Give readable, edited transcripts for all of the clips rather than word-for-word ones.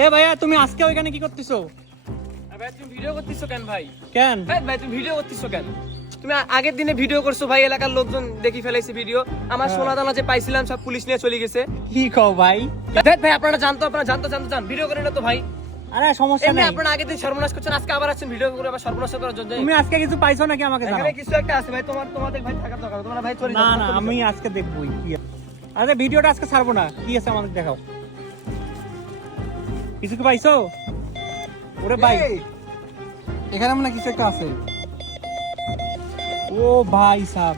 এ ভাইয়া তুমি আজকে ওইখানে কি করতেছো? ভাই তুমি ভিডিও করতেছো কেন ভাই? কেন ভাই তুমি ভিডিও করতেছো কেন? তুমি আগের দিনে ভিডিও করছো ভাই, এলাকার লোকজন দেখি ফেলাইছে ভিডিও। আমার সোনা দানা যে পাইছিলাম সব পুলিশ নিয়ে চলে গেছে। কি কও ভাই? ভাই আপনারা জানতো জান ভিডিও করেন না তো ভাই। আরে সমস্যা এমনি নাই, আপনারা আগের দিন সর্বনাশ করছেন, আজকে আবার আসছেন ভিডিও করে আবার সর্বনাশ করার জন্য। তুমি আজকে কিছু পাইছো নাকি আমাকে জানাও। এখানে কিছু একটা আছে ভাই, তোমাদের ভাই থাকার দরকার। তোমরা ভাই চলে না যাও। না আমি আজকে দেখবই কি আছে। আরে ভিডিওটা আজকে ছাড়বো না, কি আছে আমাকে দেখাও। কিছু কি পাইছো? ওরে ভাই এখানে মনে কিছু একটা আছে। ও ভাই সাব,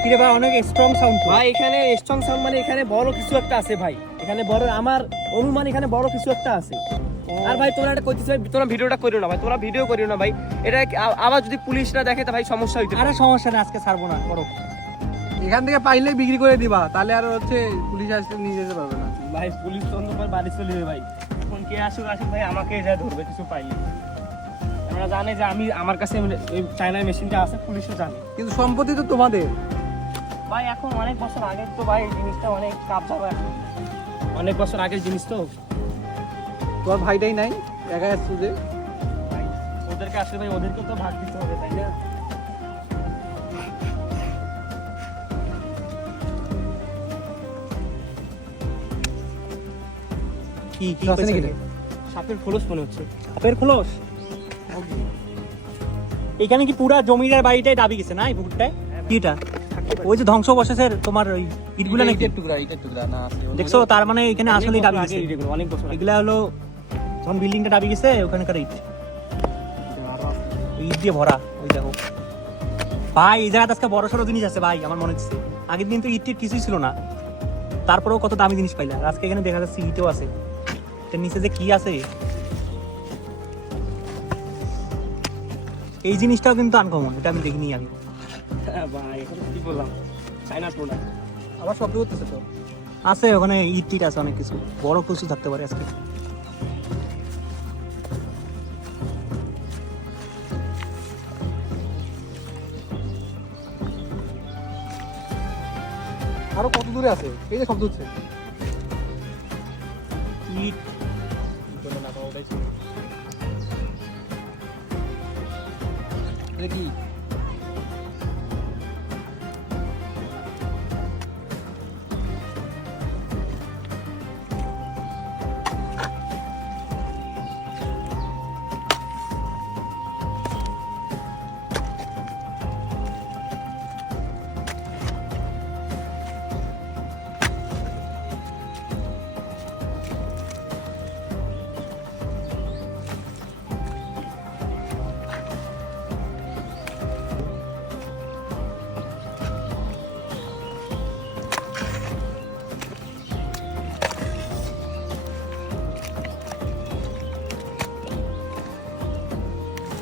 কি রে ভাই অনেক স্ট্রং সাউন্ড তো। ভাই এখানে স্ট্রং সাউন্ড মানে এখানে বড় কিছু একটা আছে ভাই। এখানে বড়, আমার অনুমান এখানে বড় কিছু একটা আছে। আর ভাই তোমরা এটা কইতেছ, তোমরা ভিডিওটা করিও না ভাই, তোমরা ভিডিও করিও না ভাই। এটা আবার যদি পুলিশ না দেখে তা ভাই সমস্যা হইতে পারে। আরে সমস্যা নেই, আজকে ছাড়বো না, করো। এখান থেকে পাইলে বিক্রি করে দিবা, তাহলে আর হচ্ছে পুলিশ আসতে নিয়ে যেতে পারবে না। ভাই পুলিশ তো অন্ধকার বাড়ি চলে যাবে ভাই। এখন কে আসুক ভাই, আমাকে যা ধরবে কিছু পাইলে। আমরা জানে যে আমার কাছে এই চায়নার মেশিনটা আছে, পুলিশও জানে। কিন্তু সম্পত্তি তো তোমাদের। ভাই এখন অনেক বছর আগে তো ভাই এই জিনিসটা অনেক কাবজা ভাই, অনেক বছর আগের জিনিস তো তোমার ভাইটাই নাই, একা আসছো যে। ভাই। ওদেরকে আসলে ভাই ওদেরকে তো ভাগ দিতে হবে তাই না? কি কি আছে নাকি রে? সাপের খোলস মনে হচ্ছে। সাপের খোলস? এখানে কি পুরা জমিদার বাড়িটাই দাবি গেছে না এই পুকুরটায়? কিটা ওই যে ধ্বংস বসেছে তোমার ওই ইটগুলা নাকি? ইটের টুকরা না আছে। দেখছো, তার মানে এখানে আসলেই দাবি গেছে। অনেক বছর আগে। এগুলা হলো যখন বিল্ডিংটা দাবি গেছে ওখানকার ইট, ওই ইট দিয়ে ভরা। ওই দেখো ভাই, এই জায়গাতে আজকে বড় সড়ো জিনিস আছে ভাই, আমার মনে হচ্ছে। আগের দিন তো ইট টিট কিছুই ছিল না, তারপরেও কত দামি জিনিস পাইলা। আজকে এখানে দেখা যাচ্ছে ইটও আছে। এটার নিচে যে কি আছে, এই জিনিসটাও কিন্তু আনকমন, এটা আমি দেখিনি আগে। ভাই এখন কি বললাম, চায়না প্রোডাক্ট। আবার শব্দ করতেছে তো। আছে ওখানে ইট টিট আছে, অনেক কিছু বড় কিছু থাকতে পারে আজকে। আরো কত দূরে আছে? এই যে শব্দ হচ্ছে। ইট এটা কি?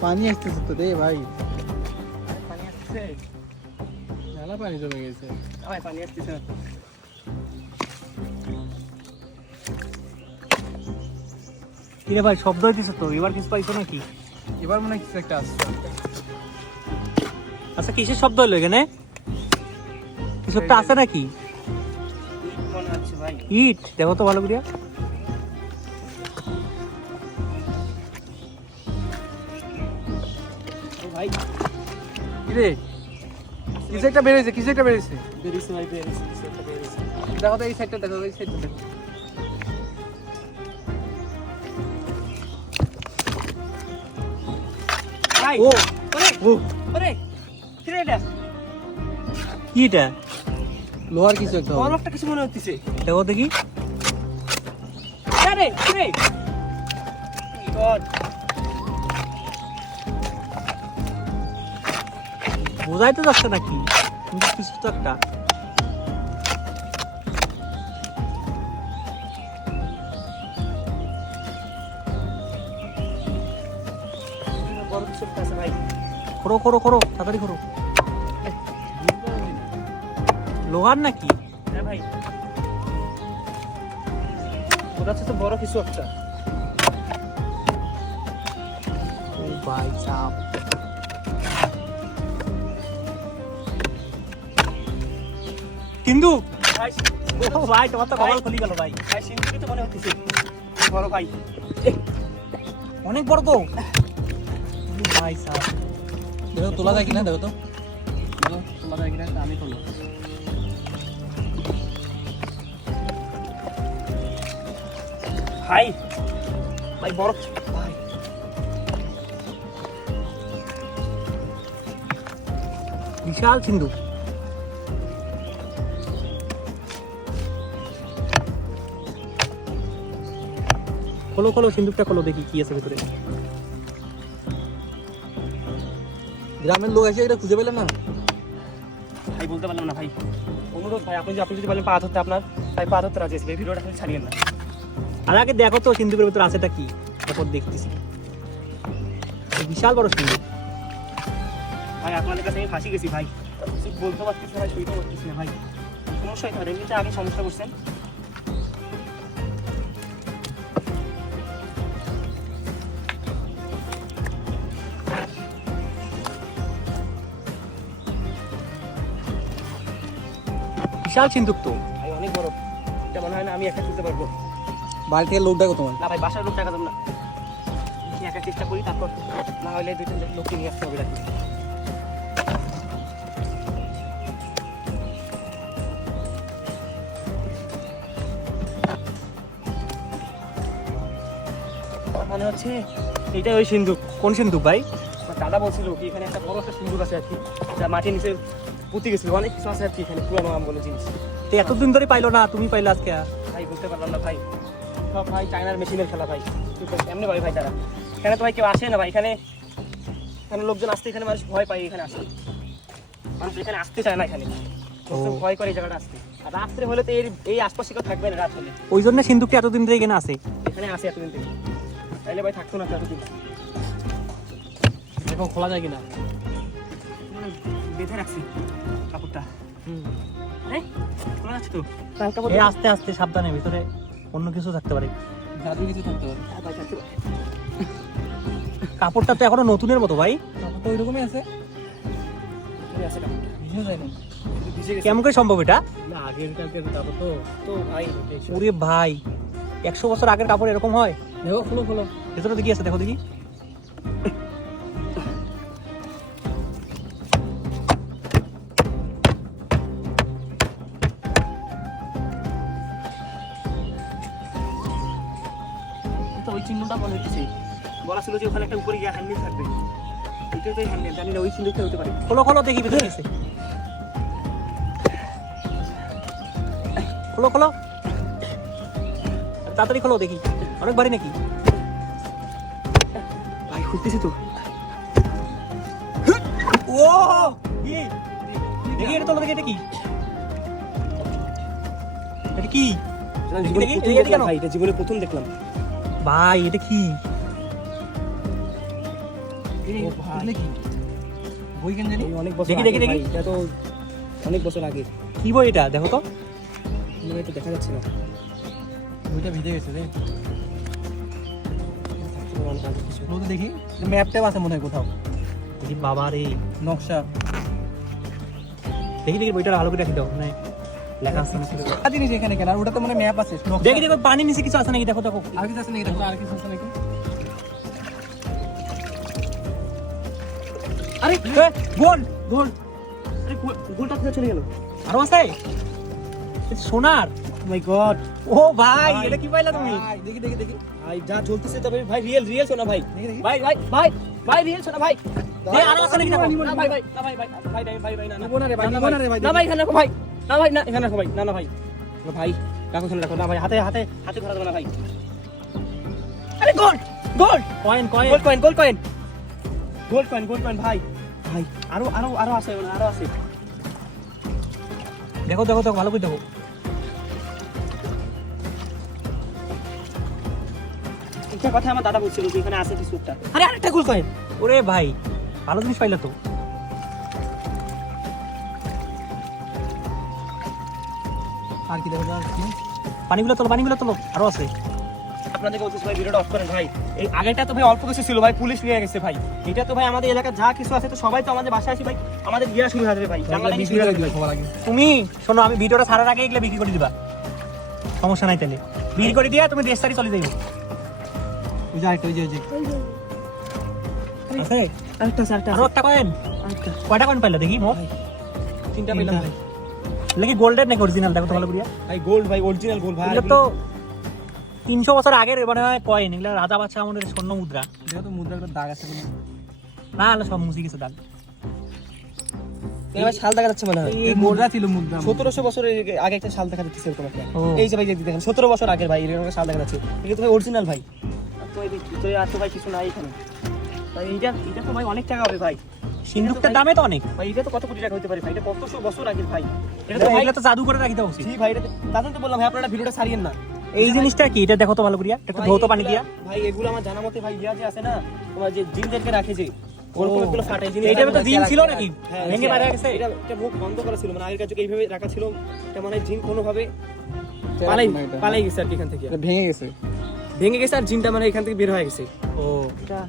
পানি আসতেছে তো রে ভাই, পানি আসছে মেলা পানি জমে গেছে। ভাই, পানি আসতেছে না। কিরে ভাই শব্দ হইতেছে তো, এবার কিছু পাইছো নাকি? এবার মনে হয় কিছু একটা আসছে। আচ্ছা কিসের শব্দ হলো এখানে? কিছু একটা আছে নাকি? মনে হচ্ছে ভাই। ইট দেখো তো ভালো করিয়া। ভাই কি রে? কিছু একটা বেরিয়েছে, কিছু একটা বেরিয়েছে। বেরিয়েছে ভাই, বেরিয়েছে কিছু একটা বেরিয়েছে। দেখো তো এই সাইডটা, দেখো এই সাইডটা দেখো। ভাই ও ওরে ও ওরে, কি রে এটা? কি এটা? লোহার কিছু একটা হবে। বড় একটা কিছু মনে হচ্ছে। দেখো দেখি। আরে কি রে? গড, বোঝাই তো যাচ্ছে নাকি, কিন্তু কিছু তো একটা। বড় কিছু একটা আছে ভাই। করো করো করো, তাড়াতাড়ি করো। লোহার নাকি? হ্যাঁ ভাই, বোঝা যাচ্ছে তো বড় কিছু একটা। ও ভাই সাপ, কিন্তু ভাই ও ভাই তোমার তো কপাল খুলি গেল ভাই। ভাই সিন্ধুকে তো মনে হচ্ছে। বড় ভাই। অনেক বড় তো ভাই স্যার। দেখো তোলা যায় কিনা, দেখো তো। তোলা যায় কিনা আমি করবো। ভাই ভাই বড় ভাই, বিশাল সিন্ধু। খোলো খোলো সিন্ধুকটা খোলো, দেখি কি আছে ভেতরে। গ্রামের লোক এসে এটা খুঁজে পেলেন না? ভাই বলতে পারলাম না ভাই। অনুরোধ ভাই, আপনি যদি বলেন পা ধরতে, আপনার তাই পা ধরতে রাজি আছি ভাই। ভিডিওটা খালি ছাড়িয়েন না। আর আগে দেখো তো সিন্ধুকের ভেতরে আছেটা কি, তারপর দেখতেছি। বিশাল বড় সিন্ধু। ভাই আপনাদের কাছে আমি ফাঁসি গেছি ভাই, কিছু বলতে পারতেছি না ভাই, সইতে পারতেছি না ভাই। সমস্যা হতে পারে, এমনিতে আগে সমস্যা করছেন। বিশাল সিন্ধুক তো। ভাই অনেক বড়, এটা মনে হয় না আমি একটা তুলতে পারবো। বাড়ি থেকে লোক ডাকো তোমার। না ভাই, বাসার লোক টাকা দেব না, আমি একা চেষ্টা করি, তারপর না হলে দুই তিনটা লোককে নিয়ে আসতে হবে রাখি। মনে হচ্ছে এইটাই ওই সিন্ধুক। কোন সিন্ধুক ভাই? আমার দাদা বলছিল কি এখানে একটা বড় একটা সিন্ধুক আছে আর কি, যা মাটির নিচে পুঁতে গেছিল, অনেক কিছু আছে আর কি এখানে, পুরানো আমলের জিনিস। তো এতদিন ধরে পাইলো না, তুমি পাইলে আজকে? ভাই বলতে পারলাম না ভাই, সব ভাই চায়নার মেশিনের খেলা ভাই, এমনি ভাই তারা এখানে তো ভাই কেউ আসে না ভাই, এখানে এখানে লোকজন আসতে, এখানে মানুষ ভয় পায় এখানে আসতে, মানুষ এখানে আসতে চায় না, এখানে লোকজন ভয় করে এই জায়গাটা আসতে। আর রাত্রে হলে তো এই আশপাশে কেউ থাকবে না রাত হলে, ওই জন্য সিন্ধুকটা এতদিন ধরে এখানে আছে। এখানে আসে এতদিন থেকে, তাইলে ভাই থাকতো না এতদিন। দেখো খোলা যায় কিনা। বেঁধে রাখছি কাপড়টা, হ্যাঁ খোলা যাচ্ছে তো। এই আস্তে আস্তে সাবধানে, ভিতরে অন্য কিছু থাকতে পারে। জাদু কিছু থাকতে পারে। ভাই থাকতে পারে। কাপড়টা তো এখনো নতুনের মতো ভাই। তো ওইরকমই আছে, এখানে আছে কাপড়টা, ভিজে যায় না। কিন্তু ভিজে গেছে। কেমন করে সম্ভব এটা? না আগের কালকের কাপড় তো। তো ভাই ওরে ভাই, 100 বছর আগের কাপড় এরকম হয়? দেখো খোলো খোলো। ভেতরে দেখি আছে, দেখো দেখি। তো ওই চিহ্নটা মনে হচ্ছে, বলা ছিল যে ওখানে একটা উপরে গিয়ে হ্যান্ডেল থাকবে, ওইটাই তো হ্যান্ডেল, জানি না ওই চিহ্নটা হতে পারে। খোলো খোলো দেখি ভেতরে কি আছে। খোলো খোলো তাড়াতাড়ি খোলো দেখি, অনেক ভারী নাকি? ভাই খুঁজতেছি তো। ও কি দেখি, এটা তোলো দেখি, এটা কি? এটা কি জীবনে দেখি, প্রথম এটা দেখলাম কেন? ভাই, এটা জীবনে প্রথম দেখলাম। ভাই এটা কি? ও ভাই কি বই কেন জানি। এই অনেক বছর দেখি, আগে দেখি, দেখি। ভাই, এটা তো অনেক বছর আগে, কি বই এটা? দেখো তো। মনে হয় তো দেখা যাচ্ছে না। বইটা ভিজে গেছে রে। থাকতে পারে অনেক আগে কিছু। ও তো দেখি ম্যাপ ট্যাপ আছে মনে হয় কোথাও, দেখি বাবা রে, নকশা। দেখি দেখি বইটার আলো করে রাখি দাও, মানে লেখা আছে নাকি? আর জিনিস এখানে কেন, আর ওটাতে মনে ম্যাপ আছে, নকশা। দেখি দেখো পানি নিচে কিছু আছে নাকি, দেখো দেখো। আর কিছু আছে নাকি দেখো, আর কিছু আছে নাকি। আরে গোল গোল, আরে গোলটা কোথায় চলে গেল? আরো আছে? এটা সোনার। মাই গড ও ভাই, এটা কি পাইলা তুমি? ভাই, দেখি দেখি দেখি। ভাই, যা জ্বলতেছে তবে ভাই রিয়েল রিয়েল শোনা ভাই, দেখি দেখি। ভাই ভাই ভাই ভাই রিয়েল শোনা ভাই। দে, আরো আছে নাকি দেখো। না ভাই ভাই না ভাই ভাই ভাই ভাই ভাই ভাই না নিবো না রে ভাই, না নিবো না রে ভাই, না ভাই, এখানে রাখো ভাই, না ভাই, না এখানে রাখো ভাই, না না ভাই, না ভাই রাখো, এখানে রাখো, না ভাই, হাতে হাতে হাতে ধরা দেবে না ভাই। আরে gold gold coin coin. Gold coin gold coin gold coin gold coin ভাই, ভাই আরো আরো আরো আছে, আরো আছে। দেখো দেখো দেখো, ভালো করে দেখো। একটা কথা আমার দাদা বলছিল যে এখানে আছে কিছু একটা। আরে আরেকটা গোল কয়েন। ওরে ভাই, ভালো জিনিস পাইলা তো। আর কি দেখো, আর কি? পানিগুলো তোলো, পানিগুলো তোলো, আরো আছে। আপনাদেরকে বলতেছি ভাই ভিডিওটা অফ করেন ভাই। এই আগেটা তো ভাই অল্প কিছু ছিল ভাই, পুলিশ নিয়ে গেছে ভাই। এটা তো ভাই আমাদের এলাকার যা কিছু আছে তো সবাই তো আমাদের বাসায় আসি ভাই, আমাদের বিয়া শুরু হয়ে যাবে ভাই, জানলা বিক্রি শুরু করে হয়ে দিবে যাবে। সবার আগে। তুমি শোনো, আমি ভিডিওটা ছাড়ার আগে এগুলো বিক্রি করে দিবা, সমস্যা নাই। তাহলে বিক্রি করে দিয়ে তুমি দেশ সারি চলে যাইবো। ওই যে আরেকটা, ওই যে আছে আরেকটা আছে, আরেকটা আরো আছে, একটা কয়েন, আরেকটা। কয়টা কয়েন পাইলা দেখি মোট? তিনটা পেলাম ভাই। লাগি গোল্ডের নাকি অরিজিনাল দেখো তো ভালো করিয়া। ভাই গোল্ড ভাই, অরিজিনাল গোল্ড ভাই। এগুলো তো 300 বছর আগের মানে কয়েন, এগুলো রাজা বাদশাহ আমাদের স্বর্ণ মুদ্রা। দেখো তো মুদ্রার দাগ আছে কিনা। না না সব মুছে গেছে দাগ। এই ভাই শাল দেখা যাচ্ছে মনে হয়। এই মুদ্রা ছিল মুদ্রা। 1700 বছরের আগে একটা শাল দেখা যাচ্ছে এরকম একটা। ও। এই যে ভাই যে দেখেন 17 বছর আগের ভাই এরকম একটা শাল দেখা যাচ্ছে। এটা তো ভাই অরিজিনাল ভাই। তো এই তো আর তো ভাই কিছু নাই এখানে। ভাই এটা তো ভাই অনেক টাকা হবে ভাই। সিন্দুকটার দামে তো অনেক। ভাই এটা তো কত কোটি টাকা হতে পারে ভাই, এটা কতশো বছর আগের ভাই। এটা তো ভাই এগুলো তো জাদু করে রাখি দেওয়া উচিত। জি ভাই, এটা দাদা তো বললাম ভাই আপনারা ভিডিওটা ছাড়িয়েন না। এই জিনিসটা কি এটা দেখো তো ভালো করিয়া, একটু ভাই ধৌত পানি দিয়া। ভাই এগুলো আমার জানা মতে ভাই ইয়া যে আছে না, তোমার যে জিনদেরকে রাখে যে ওরকম ও। এগুলো ফাটে জিনিস। এইটা তো জিন ছিল নাকি? হ্যাঁ, ভেঙে বাইরে গেছে? এটা মুখ বন্ধ করা ছিল, মানে আগেকার যুগে এইভাবে রাখা ছিল। এটা মানে জিন কোনোভাবে না এটা। পালাই গেছে আর কি এখান থেকে। এটা ভেঙে গেছে। ভেঙে গেছে আর জিনটা মানে এখান থেকে বের হয়ে গেছে। ও এটা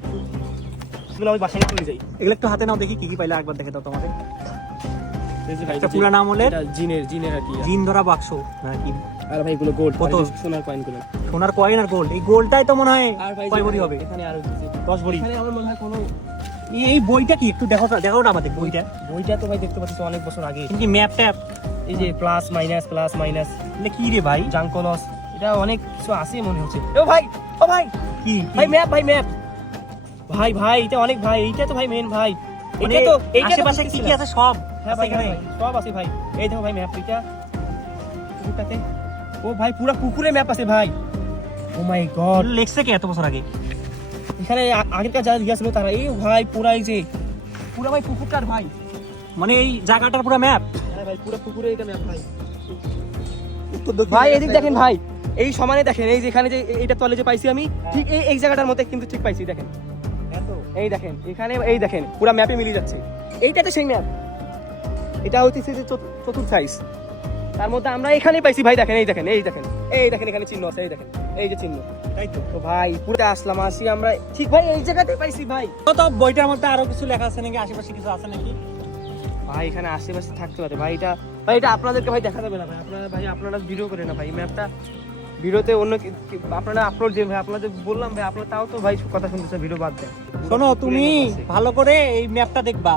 এগুলো আমি বাসায় চলে যাই। এগুলো একটু হাতে নাও দেখি কি কি পাইলে একবার দেখে দাও তোমাদের। এই যে ভাই একটা পুরানা আমলের এটা জিনের আর কি। জিন ধরা বাক্স নাকি আর ভাই এগুলো গোল্ড কত? সোনার কয়েনগুলো। সোনার কয়েন আর গোল্ড, এই গোল্ডটাই তো মনে হয় আর ভাই কয় ভরি হবে? এখানে আরো 10 ভরি। এখানে আমার মনে হয় কোনো এই বইটা কি একটু দেখো দেখো না আমাদের বইটা। বইটা তো ভাই দেখতে পাচ্ছি অনেক বছর আগে। কি ম্যাপ ট্যাপ এই যে প্লাস মাইনাস এগুলো কি রে ভাই? জাঙ্কলস, এটা অনেক কিছু আছে মনে হচ্ছে। ও ভাই কি ভাই ম্যাপ ভাই এটা অনেক ভাই, এইটা তো ভাই মেন ভাই। মানে এইটা তো আশেপাশে কি কি আছে সব হ্যাঁ ভাই, আছে এখানে? সব আছে ভাই। এই দেখো ভাই ম্যাপ এটা পুকুরটাতে। ও ভাই পুরো পুকুরে ম্যাপ আছে ভাই। ও মাই গড, এগুলো লেখছে কি এত বছর আগে? এখানে আগেরকার যারা গিয়েছিল তারা এই ভাই পুরা এই যে পুরা ভাই পুকুরটার ভাই। মানে এই জায়গাটার পুরো ম্যাপ। হ্যাঁ ভাই পুরো পুকুরে এটা ম্যাপ ভাই। ভাই এদিক দেখেন ভাই, এই সমানে দেখেন, এই যেখানে যে এইটা তলে যে পাইছি আমি, ঠিক এই জায়গাটার মধ্যে কিন্তু ঠিক পাইছি। দেখেন এই দেখেন এখানে, এই দেখেন পুরো ম্যাপে মিলে যাচ্ছে। এইটা তো সেই ম্যাপ, এটা হচ্ছে যে চতুর্থ সাইজ, তার মধ্যে আমরা এখানেই পাইছি ভাই। দেখেন এই দেখেন এখানে চিহ্ন আছে, এই দেখেন এই যে চিহ্ন। তাই তো। তো ভাই পুরো আসলাম আসি আমরা ঠিক ভাই এই জায়গাতে পাইছি ভাই। তো বইটার মধ্যে আরো কিছু লেখা আছে নাকি? আশেপাশে কিছু আছে নাকি? ভাই এখানে আশেপাশে থাকতে পারে ভাই। এটা আপনাদেরকে ভাই দেখা যাবে না ভাই। আপনারা ভিডিও করে না ভাই ম্যাপটা। ভিডিওতে অন্য আপনারা আপলোড দিয়ে ভাই, আপনাদের বললাম ভাই, আপনারা তাও তো ভাই কথা শুনতেছে, ভিডিও বাদ দেন। শোনো তুমি ভালো করে এই ম্যাপটা দেখবা,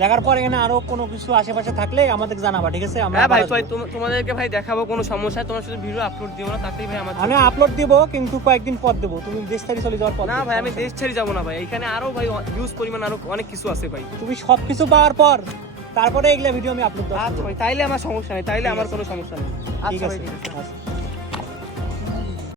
দেখার পর এখানে আরো কোনো কিছু আশেপাশে থাকলে আমাদের জানাবা, ঠিক আছে? আমরা হ্যাঁ ভাই, আবার আসবো। তোমাদেরকে ভাই দেখাবো, কোনো সমস্যা তোমরা শুধু ভিডিও আপলোড দিও না, তাতেই ভাই আমার। আমি আপলোড দিব কিন্তু কয়েকদিন পর দেবো, তুমি দেশ থেকে চলে যাওয়ার পর না দেবো। ভাই আমি দেশ ছেড়ে যাবো না ভাই, এখানে আরো ভাই হিউজ পরিমাণ আরো অনেক কিছু আছে ভাই। তুমি সবকিছু পাওয়ার পর তারপরে এগুলা ভিডিও আমি আপলোড দেবো। আচ্ছা ভাই, তাইলে আমার সমস্যা নেই, তাইলে আমার কোনো সমস্যা নেই। ঠিক আচ্ছা আছে ভাই, ঠিক আছে। আচ্ছা।